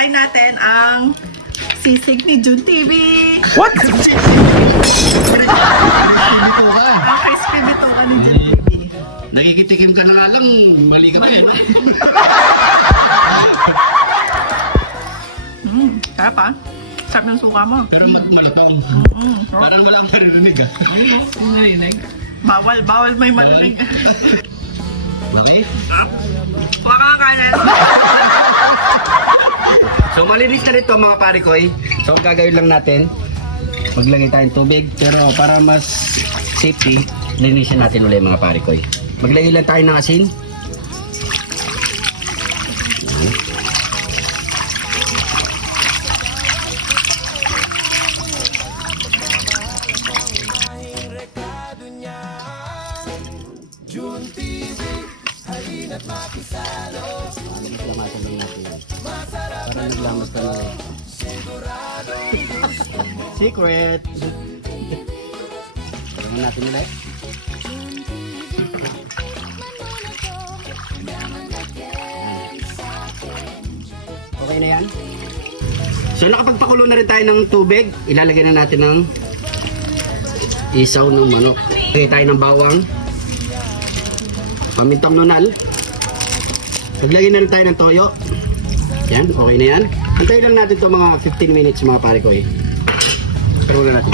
try natin ang sisig ni Jun TV. What? Ang crispy bituka ni Jun TV. Nakikitikim ka na nga lang, mali ka pa eh. Sarap ah. Sarap ng suka mo. Pero malutong. Parang wala akong maririnig ah. Bawal may marinig. Okay? Huwag kang kanan. So malinis na rito mga parikoy. So ang gagawin lang natin, maglagay tayong tubig. Pero para mas safety, linisin natin ulit mga parikoy. Maglagay lang tayo ng asin. Secret! Tangan natin ulit. Okay na yan. So nakapagpakulo na rin tayo ng tubig. Ilalagay na natin ng isaw ng manok. Lagay tayo ng bawang. Pamintang nunal. Maglagay na rin tayo ng toyo. Yan, okay na yan. Antayin lang natin ito mga 15 minutes mga pare ko eh. Pero na natin.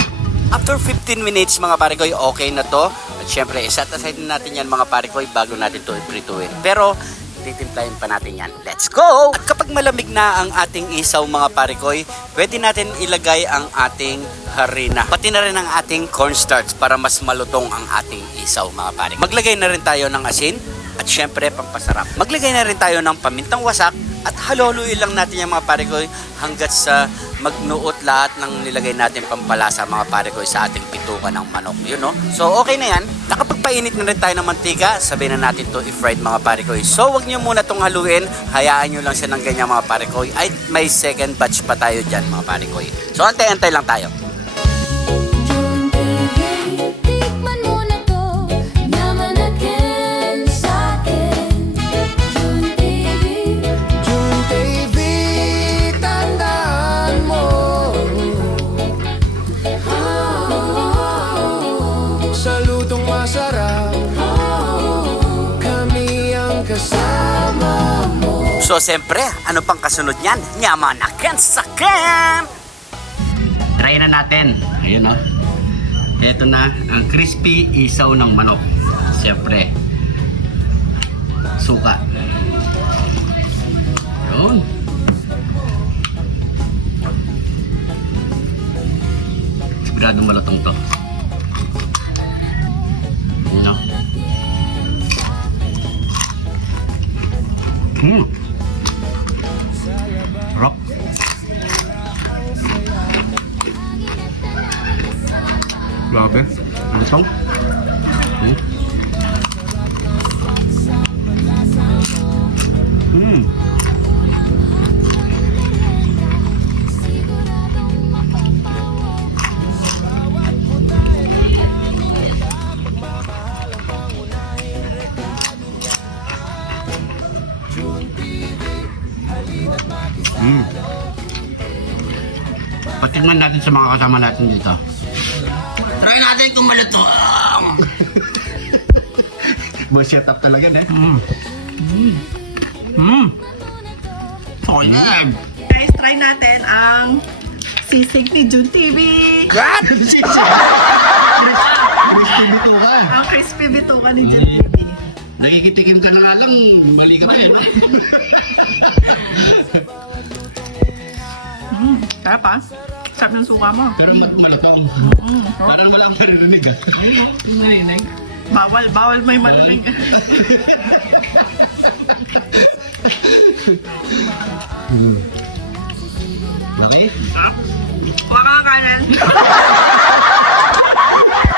After 15 minutes mga parikoy, okay na to. At syempre, set aside na natin yan mga parikoy bago natin to iprituin. Pero, titimplahin pa natin yan. Let's go! At kapag malamig na ang ating isaw mga parikoy, pwede natin ilagay ang ating harina. Pati na rin ang ating cornstarch para mas malutong ang ating isaw mga parikoy. Maglagay na rin tayo ng asin at syempre pampasarap. Maglagay na rin tayo ng pamintang wasak at halo-haluin lang natin yung mga parikoy hanggat sa magnuot lahat ng nilagay natin pampalasa mga parikoy sa ating pituka ng manok. Yun no? So okay na yan. Nakapagpainit na rin tayo ng mantika, sabihin na natin to i-fried mga parikoy. So wag nyo muna itong haluin, hayaan nyo lang siya ng ganyan mga parikoy. Ay may second batch pa tayo dyan mga parikoy. So antay-antay lang tayo. Tikman mo na to, yaman at ken sa akin. Jun TV, Jun TV, tandaan mo. Sa lutong masarap, kami ang kasama mo. So siyempre, ano pang kasunod niyan? Yaman na ken sa akin! Try na natin. Ayan o. Ito na ang crispy isaw ng manok. Siyempre. Suka. Yun. Siguradong malutong to. Yun o. Rock. Grabe. Lutong. Patingnan natin sa mga kasama natin dito. Try natin kung malutong. Boy, set up talaga eh. Oh yeah. Guys, try natin ang sisig ni Jun TV. What? Crispy bituka. Ang crispy bituka ni Jun TV. Nakikitikim ka na nga lang, mali ka pa eh. Sarap ah. Sarap ng suka mo. Pero malutong. Parang wala akong maririnig ah. Bawal may marinig. Okay? Huwag kang kanan.